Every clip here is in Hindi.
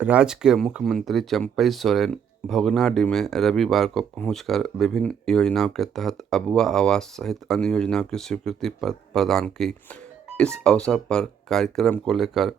राज्य के मुख्यमंत्री चंपई सोरेन भोगनाडीह में रविवार को पहुंचकर विभिन्न योजनाओं के तहत अबुआ आवास सहित अन्य योजनाओं की स्वीकृति प्रदान की। इस अवसर पर कार्यक्रम को लेकर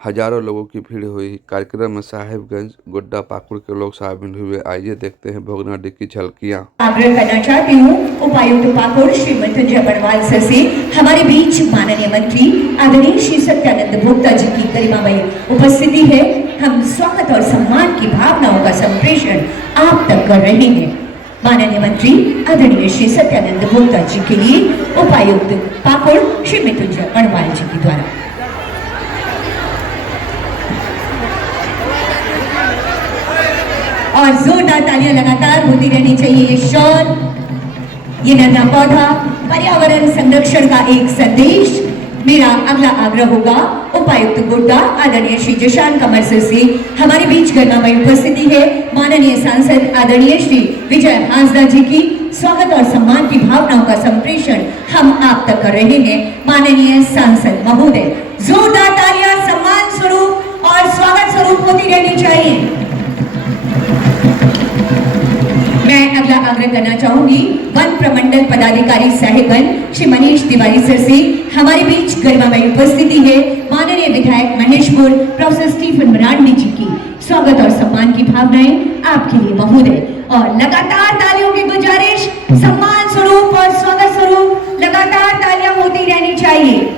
हजारों लोगों की भीड़ हुई। कार्यक्रम में साहिबगंज, गोड्डा, पाकुड़ के लोग शामिल हुए। आइए देखते हैं भोगनाडीह की झलकियां। आग्रह करना चाहती हूँ उपायुक्त पाकुड़ श्री मृत्युंजय बड़वाल सर से हमारे बीच माननीय मंत्री आदरणीय श्री सत्यानंद भोक्ता जी की गरिमामयी उपस्थिति है। हम स्वागत और सम्मान की भावनाओं का संप्रेषण आप तक कर रहे हैं। माननीय मंत्री आदरणीय श्री सत्यानंद भोक्ता जी के लिए उपायुक्त पाकुड़ श्री मृत्युंजय बड़वाल जी के द्वारा और जोरदार तालियां लगातार होती रहनी चाहिए। ये शॉल, ये नन्हा पौधा, पर्यावरण संरक्षण का एक संदेश। मेरा अगला आग्रह होगा उपायुक्त गोड्डा आदरणीय श्री जशान कमर सर से हमारे बीच गरिमामयी उपस्थिति है। माननीय सांसद आदरणीय श्री विजय हांसदा जी की स्वागत और सम्मान की भावनाओं का संप्रेषण हम आप तक कर रहे हैं। माननीय सांसद महोदय, जोरदार तालियां सम्मान स्वरूप और स्वागत स्वरूप होती रहनी चाहिए। मैं अगला आग्रह करना चाहूंगी वन प्रमंडल पदाधिकारी साहिबगंज श्री मनीष तिवारी सर से हमारे बीच गरिमामयी उपस्थिति है। माननीय विधायक महेशपुर प्रोफेसर स्टीफन मरांडी जी की स्वागत और सम्मान की भावनाएं आपके लिए महोदय। और लगातार तालियों की गुजारिश, सम्मान स्वरूप और स्वागत स्वरूप लगातार तालियां होती रहनी चाहिए।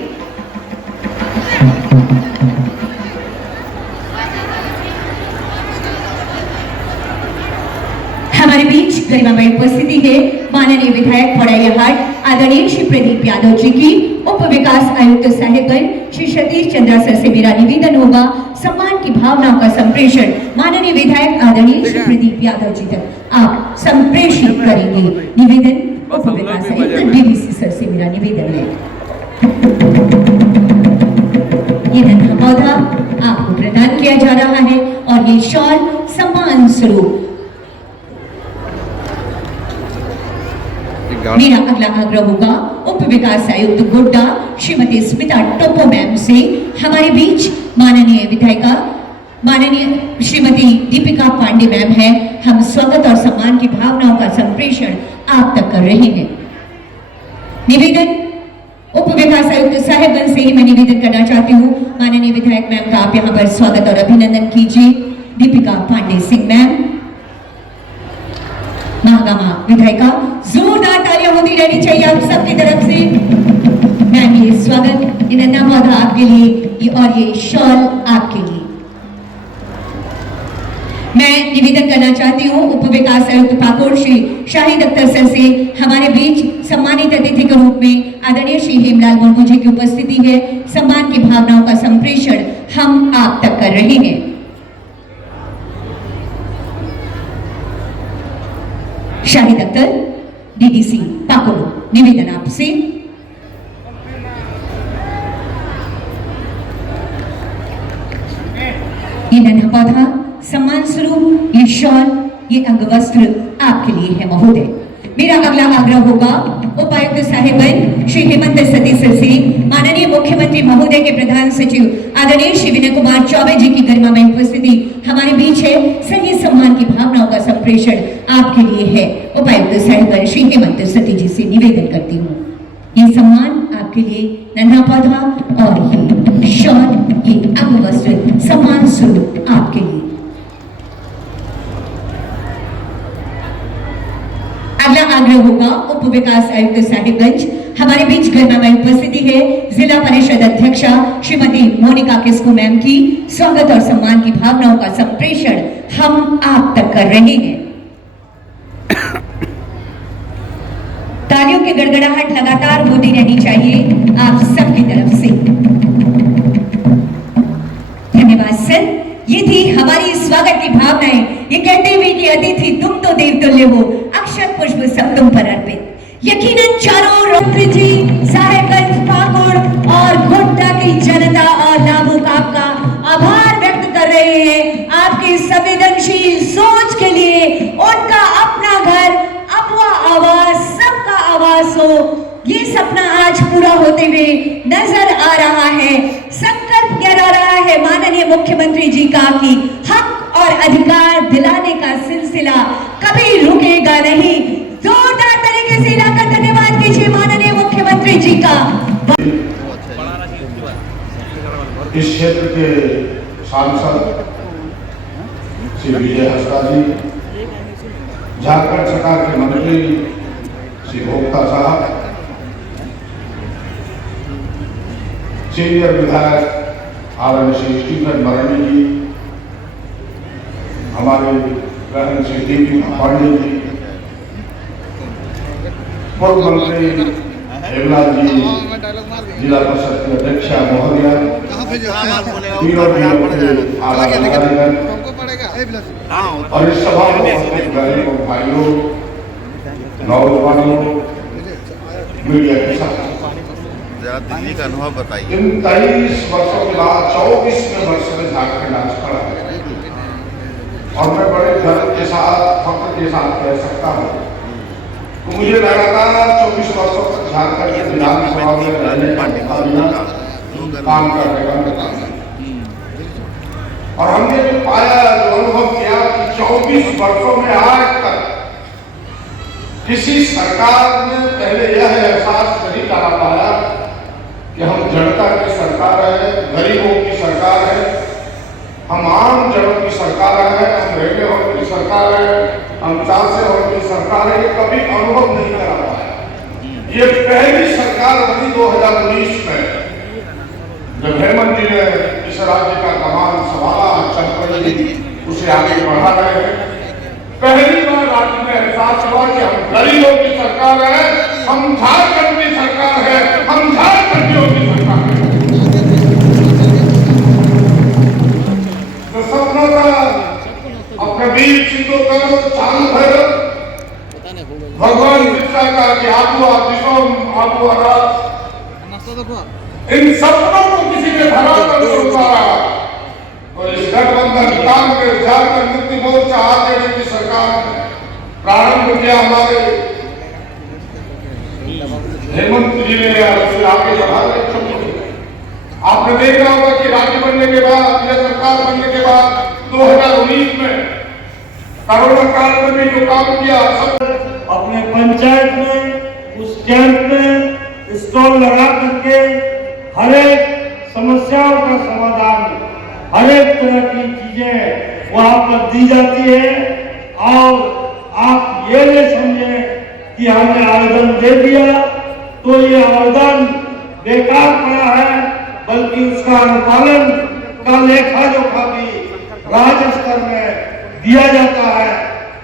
हमारे बीच गरिमामयी उपस्थिति है माननीय विधायक पड़ैयाहाट आदरणीय श्री प्रदीप यादव जी की। उप विकास आयुक्त साहिबगंज श्री सतीश चंद्रा सर से मेरा निवेदन होगा सम्मान की भावनाओं का संप्रेषण माननीय विधायक आदरणीय श्री प्रदीप यादव जी तक आप संप्रेषित करेंगे। निवेदन उप विकास आयुक्त डीवीसी सर से मेरा निवेदन है। ये नन्हा पौधा आपको प्रदान किया जा रहा है और ये शॉल सम्मान स्वरूप। मेरा अगला आग्रह होगा उप विकास आयुक्त गोड्डा श्रीमती स्मिता टोपो मैम से हमारे बीच माननीय विधायिका माननीय श्रीमती दीपिका पांडे मैम है। हम स्वागत और सम्मान की भावनाओं का संप्रेषण आप तक कर रहे हैं। निवेदन उप विकास आयुक्त साहिबगंज से ही मैं निवेदन करना चाहती हूँ माननीय विधायक मैम का आप यहाँ पर स्वागत और अभिनंदन कीजिए। दीपिका पांडे सिंह मैम, महागामा विधायिका, जोरदार तालियां होती रहनी चाहिए आप सबकी तरफ से। मैम ये स्वागत, ये नन्हा पौधा आपके लिए और ये शॉल आपके लिए। मैं निवेदन करना चाहती हूँ उप विकास आयुक्त पाकुड़ श्री शाहिद अख्तर सर से हमारे बीच सम्मानित अतिथि के रूप में आदरणीय श्री हेमलाल मुर्मू जी की उपस्थिति है। सम्मान की भावनाओं का संप्रेषण हम आप तक कर रहे हैं। शाहिद अख्तर डीडीसी पाकुड़, निवेदन आपसे। ये नन्हा पौधा सम्मान स्वरूप, ये शॉल, ये अंगवस्त्र आपके लिए है महोदय। मेरा अगला आग्रह होगा उपायुक्त साहिबगंज श्री हेमंत सती सर से माननीय मुख्यमंत्री महोदय के प्रधान सचिव आदरणीय श्री विनय कुमार चौबे जी की गरिमामयी उपस्थिति हमारे बीच है। सही सम्मान की भावनाओं का संप्रेषण आपके लिए है। उपायुक्त साहिबगंज श्री हेमंत सती जी से निवेदन करती हूँ ये सम्मान आपके लिए नन्हा पौधा और ये शॉल, ये अंगवस्त्र सम्मान स्वरूप आपके लिए। अगला आग्रह होगा उप विकास आयुक्त साहिबगंज हमारे बीच गरिमामयी उपस्थिति है जिला परिषद अध्यक्षा श्रीमती मोनिका किस्कू मैम की। स्वागत और सम्मान की भावनाओं का संप्रेषण हम आप तक कर रहे हैं। तालियों की गड़गड़ाहट लगातार होती रहनी चाहिए आप सबकी तरफ से। धन्यवाद सर। ये थी हमारी स्वागत की भावनाएं, ये कहते हुए कि अतिथि तुम तो देवतुल्य हो, अक्षत पुष्प सब तुम पर अर्पित। यकीनन चारों ओर जी, साहिबगंज, पाकुड़ और गोड्डा की जनता और लाभुक आपका आभार व्यक्त कर रहे हैं आपकी संवेदनशील सोच के लिए। उनका अपना घर, अबुआ आवास, सबका आवास हो, ये सपना आज पूरा होते हुए नजर आ रहा है। संकल्प गहरा रहा है माननीय मुख्यमंत्री जी का कि हक और अधिकार दिलाने का सिलसिला कभी रुकेगा नहीं। जोरदार तरीके से इलाका धन्यवाद कीजिए माननीय मुख्यमंत्री जी का। इस क्षेत्र के सांसद श्री विजय हंसदा जी, झारखंड सरकार के मंत्री श्री भोक्ता साहब, सीनियर विधायक आदरणीय श्री स्टीफन मरांडी जी, हमारे बहन श्री दीपी पांडे जी, पूर्व मंत्री हेमलाल जी, जिला परिषद की अध्यक्षा महोदया, तीनों आला अधिकारीगण और इस सभा में उपस्थित गरीबों भाइयों, नौजवानों, मीडिया के साथ दिल्ली का अनुभव बताइए। इन 23 वर्षों के बाद 24वें वर्ष में झारखंड आज खड़ा है और मैं बड़े गर्व के साथ, फख्र के साथ कह सकता हूँ तो मुझे लगातार 24 वर्षों तक झारखंड के विधानसभा में रहने का काम करने का मौका मिला और हमने जो पाया, जो अनुभव किया कि 24 वर्षों में आज तक किसी सरकार ने पहले यह एहसास नहीं करा पाया कि हम जनता की सरकार है, गरीबों की सरकार है, हम आम जनों की सरकार है, हम रेलवे वालों की सरकार है, हम चासे वालों की सरकार है। ये कभी अनुभव नहीं करा पाया। ये पहली सरकार बनी 2019 में जब हेमंत जी ने इस राज्य का कमान संभाला, चंद्रबाबू जी उसे आगे बढ़ा रहे हैं। पहली बार राज्य में एहसास हुआ कि हम गरीबों की सरकार है, हम झारखंड की सरकार है, हम झारखंडियों की सरकार है। तो सपना था अपने वीर सिंधु का चांद भैरव भगवान बिरसा का कि आबू दिशोम आबू आरास, इन सपनों को किसी ने धरातल पर उतारा और इस गठबंधन कांग्रेस झारखंड मुक्ति मोर्चा आरजेडी की सरकार प्रारंभ किया। हमारे हेमंत जी ने आगे बढ़ा रहे। आपने देखा होगा कि राज्य बनने के बाद या सरकार बनने के बाद 2019 में कोरोना काल में भी जो काम किया, सब अपने पंचायत में उस कैंप में स्टॉल लगा करके हर एक समस्याओं का समाधान, हर एक तरह की चीजें वहां पर दी जाती है। और आप ये नहीं समझे कि हमने आवेदन दे दिया तो ये आवेदन बेकार पड़ा है, बल्कि उसका अनुपालन का लेखा जोखा भी राज्य स्तर में दिया जाता है।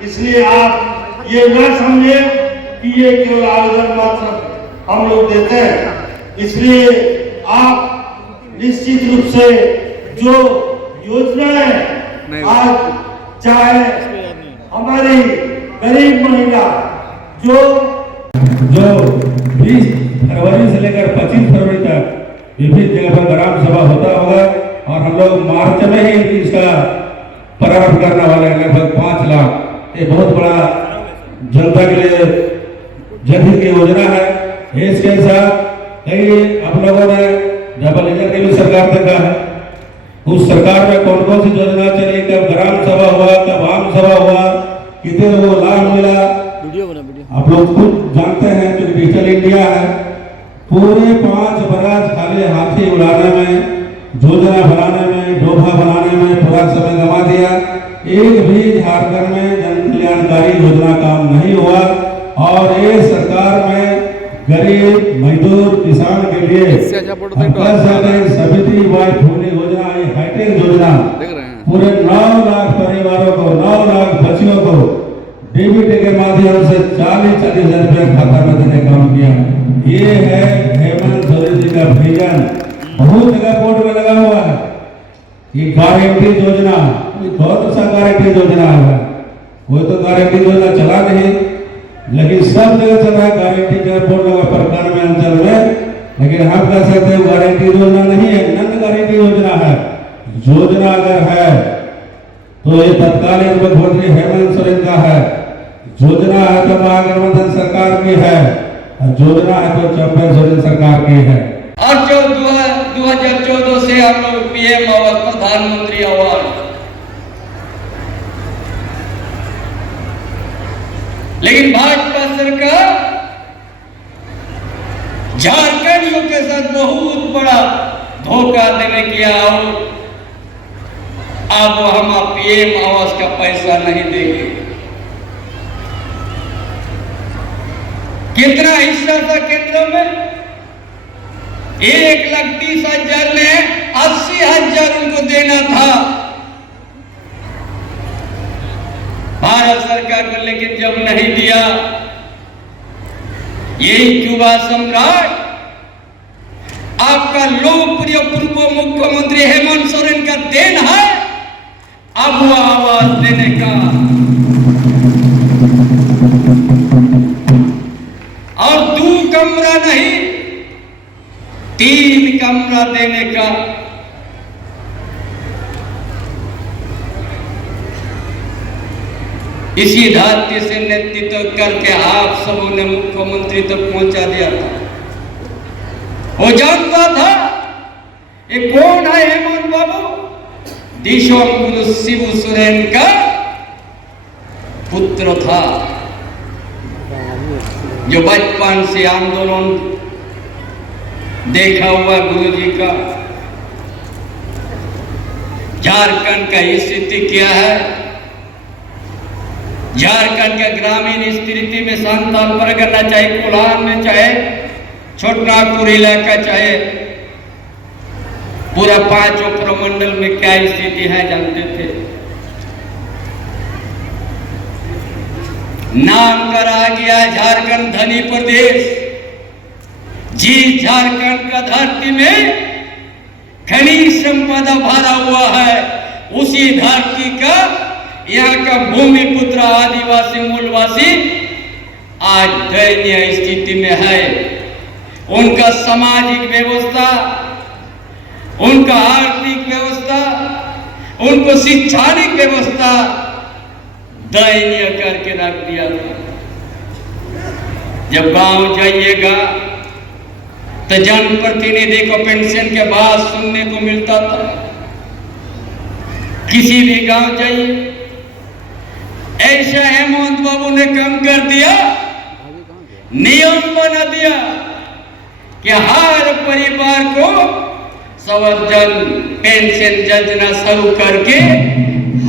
इसलिए आप ये न समझे कि ये केवल आवेदन मात्र हम लोग देते हैं। इसलिए आप निश्चित रूप से जो योजनाएं आज चाहे हमारी गरीब महिला जो 20 फरवरी से लेकर 25 फरवरी तक विभिन्न जगह पर ग्राम सभा होता होगा और हम लोग मार्च में ही इसका प्रारंभ करने वाले हैं। लगभग 5 लाख, ये बहुत बड़ा जनता के लिए जनहित की योजना है। इसके साथ कई आप लोगों ने डबल इंजन की भी सरकार तक का है। उस सरकार में कौन कौन सी योजना चली, कब ग्राम सभा हुआ, कब आम सभा हुआ, कितने लोगों को लाभ मिला, आप लोग खुद जानते हैं। जो डिजिटल इंडिया है, पूरे 5 बरस खाली हाथी उड़ाने में, योजना बनाने में, डोभा बनाने में पूरा समय गंवा दिया। एक भी झारखंड में जन कल्याणकारी योजना काम नहीं हुआ और ये सरकार में गरीब मजदूर किसान के लिए समिति वाई फूली योजना, हाईटेक योजना पूरे 9 लाख परिवारों को, 9 लाख बच्चियों को डीबीटी के माध्यम से 40-40 हजार रुपया खाता में देने का काम किया। ये है हेमंत सोरेन जी का विजन। बहुत जगह बोर्ड में लगा हुआ है ये गारंटी योजना, बहुत अच्छा गारंटी योजना है। कोई तो गारंटी योजना चला नहीं, लेकिन सब जगह चल रहा है गारंटी का बोर्ड लगा प्रखंड में, अंचल में। लेकिन हम कह सकते हैं गारंटी योजना नहीं है, नन गारंटी योजना है। योजना अगर है तो ये तत्कालीन मुख्यमंत्री हेमंत सोरेन का है, योजना है तो महागठबंधन सरकार की है, और योजना है तो चंपा सोरेन सरकार की है। और जो 2014 से हम लोग पीएम आवास, प्रधानमंत्री आवास, लेकिन भाजपा सरकार झारखंडियों के साथ बहुत बड़ा धोखा देने किया और अब हम पीएम आवास का पैसा नहीं देंगे। कितना हिस्सा था केंद्र में? 1,30,000 में 80,000 उनको देना था भारत सरकार को, लेकिन जब नहीं दिया, यही युवा सम्राट आपका लोकप्रिय पूर्व मुख्यमंत्री हेमंत सोरेन का देन है अब वो आवाज देने का, और 2 कमरा नहीं 3 कमरा देने का। इसी धारती से नेतृत्व करके आप सबों ने मुख्यमंत्री तक पहुंचा दिया था। वो जानता था ये कौन है हेमंत बाबू? दिशोम गुरु शिबू सोरेन का पुत्र था, जो बचपन से आंदोलन देखा हुआ गुरु जी का। झारखंड का स्थिति क्या है? झारखंड के ग्रामीण स्थिति में संताल परगना, चाहे कोल्हान में, चाहे छोटनागपुर इलाका, चाहे पूरा 5 प्रमंडल में क्या स्थिति है जानते थे। नाम करा गया झारखंड धनी प्रदेश। जिस झारखंड का धरती में खनिज संपदा भरा हुआ है, उसी धरती का यहाँ का भूमिपुत्र आदिवासी मूलवासी आज दयनीय स्थिति में है। उनका सामाजिक व्यवस्था, उनका आर्थिक व्यवस्था, उनको शैक्षणिक व्यवस्था दयनीय करके रख दिया था। जब गांव जाइएगा तो जनप्रतिनिधि को पेंशन के बाद सुनने को मिलता था। किसी भी गांव जाइए, ऐसा हेमंत बाबू ने कम कर दिया, नियम बना दिया कि हर परिवार को संवर्धन पेंशन योजना शुरू करके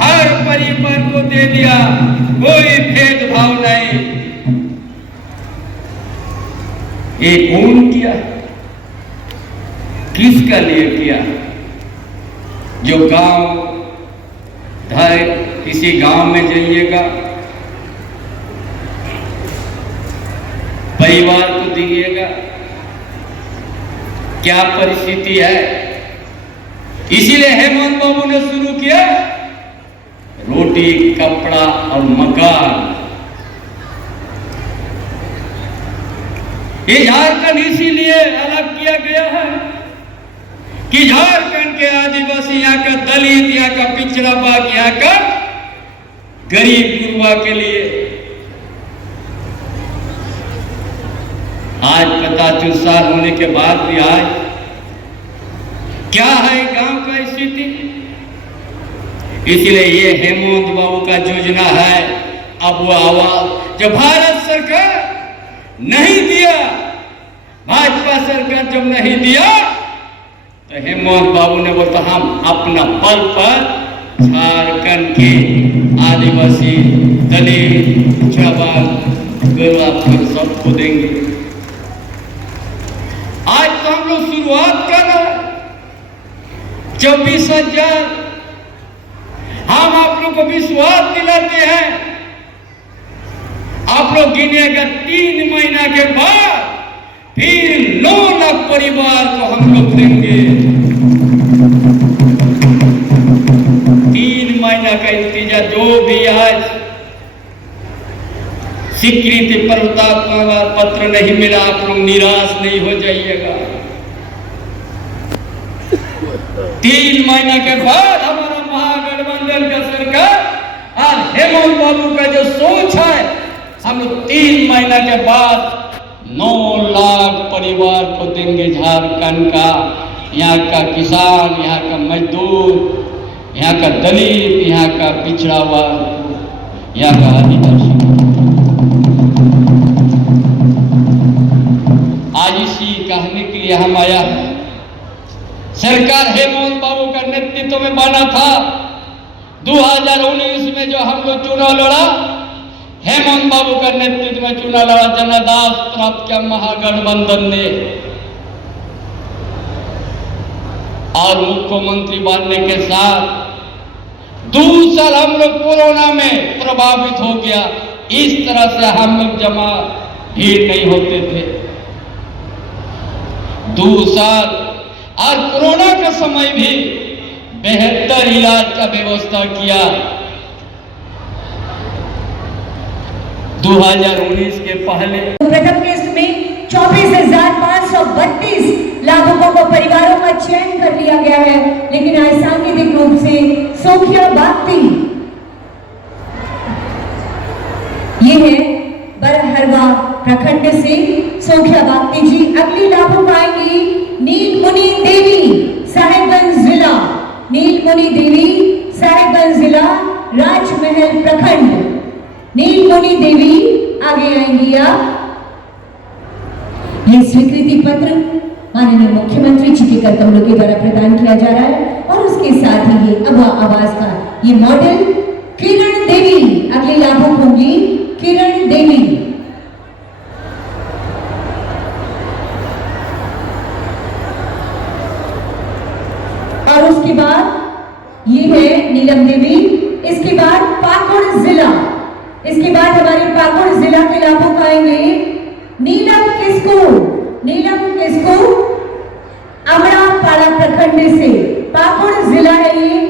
हर परिवार को दे दिया, कोई भेदभाव नहीं। ये कौन किया? किसका लिए किया? जो गांव किसी गांव में जाइएगा, परिवार को दीजिएगा, क्या परिस्थिति है। इसीलिए हेमंत बाबू ने शुरू किया रोटी, कपड़ा और मकान। ये झारखंड इसीलिए अलग किया गया है कि झारखंड के आदिवासी, यहाँ का दलित, यहाँ का पिछड़ा वर्ग, यहाँ का गरीब गुरबा के लिए आज 75 साल होने के बाद भी आज क्या है गांव का स्थिति। इसलिए ये हेमंत बाबू का योजना है। अब वो आवाज जब भारत सरकार नहीं दिया, भाजपा सरकार जब नहीं दिया, तो हेमंत बाबू ने बोला हम अपना बल पर झारखंड के आदिवासी, दलित, पिछड़ा वर्ग, गरीब सबको देंगे। आज तो हम लोग शुरुआत कर रहे हैं 24,000। हम आप लोग को विश्वास दिलाते हैं, आप लोग गिनेगा 3 महीना के बाद फिर 9 लाख परिवार को हम लोग देंगे। 3 महीना का इंतजार, जो भी आज स्वीकृति पत्र नहीं मिला, आप लोग निराश नहीं हो जाइएगा। 3 महीना के बाद हमारा महागठबंधन का सरकार और हेमंत बाबू का जो सोच है, हम 3 महीना के बाद 9 लाख परिवार को देंगे झारखंड का यहाँ का किसान, यहाँ का मजदूर, यहाँ का दलित, यहाँ का पिछड़ा हुआ, यहाँ का आदिवासी। आज इसी कहने के लिए हम आया है। सरकार हेमंत बाबू का नेतृत्व में बना था। 2019 में जो हम लोग चुनाव लड़ा, हेमंत बाबू का नेतृत्व में चुनाव लड़ा, जनादेश प्राप्त किया महागठबंधन ने। और मुख्यमंत्री बनने के साथ 2 साल हम लोग कोरोना में प्रभावित हो गया। इस तरह से हम लोग जमा भीड़ नहीं होते थे। 2 साल और कोरोना के समय भी बेहतर इलाज का व्यवस्था किया। 2019 के पहले प्रथम किस्त में 24,532 लाभुकों को परिवारों का चयन कर लिया गया है। लेकिन आज सांकेतिक रूप से सोखिया बागती, ये है बरहरवा प्रखंड से सोखिया बागती जी। अगली लाभुक आएंगी नीलमुनि देवी, साहेबगंज जिला। नीलमुनि देवी, साहेबगंज जिला, राजमहल प्रखंड। नीलमुनि देवी आगे आएंगी आप। ये स्वीकृति पत्र माननीय मुख्यमंत्री जी के कदमों के द्वारा प्रदान किया जा रहा है और उसके साथ ही ये अबुआ आवास का ये मॉडल किरण देवी अगली लाभुक होंगी। किरण देवी और उसके बाद ये है नीलम देवी। इसके बाद पाकुड़ जिला, इसके बाद हमारे पाकुड़ जिला के लाभुक आएंगे नीलम किस्कू। नीलम किस्कू अमड़ा पाड़ा प्रखंड से, पाकुड़ जिला है ये।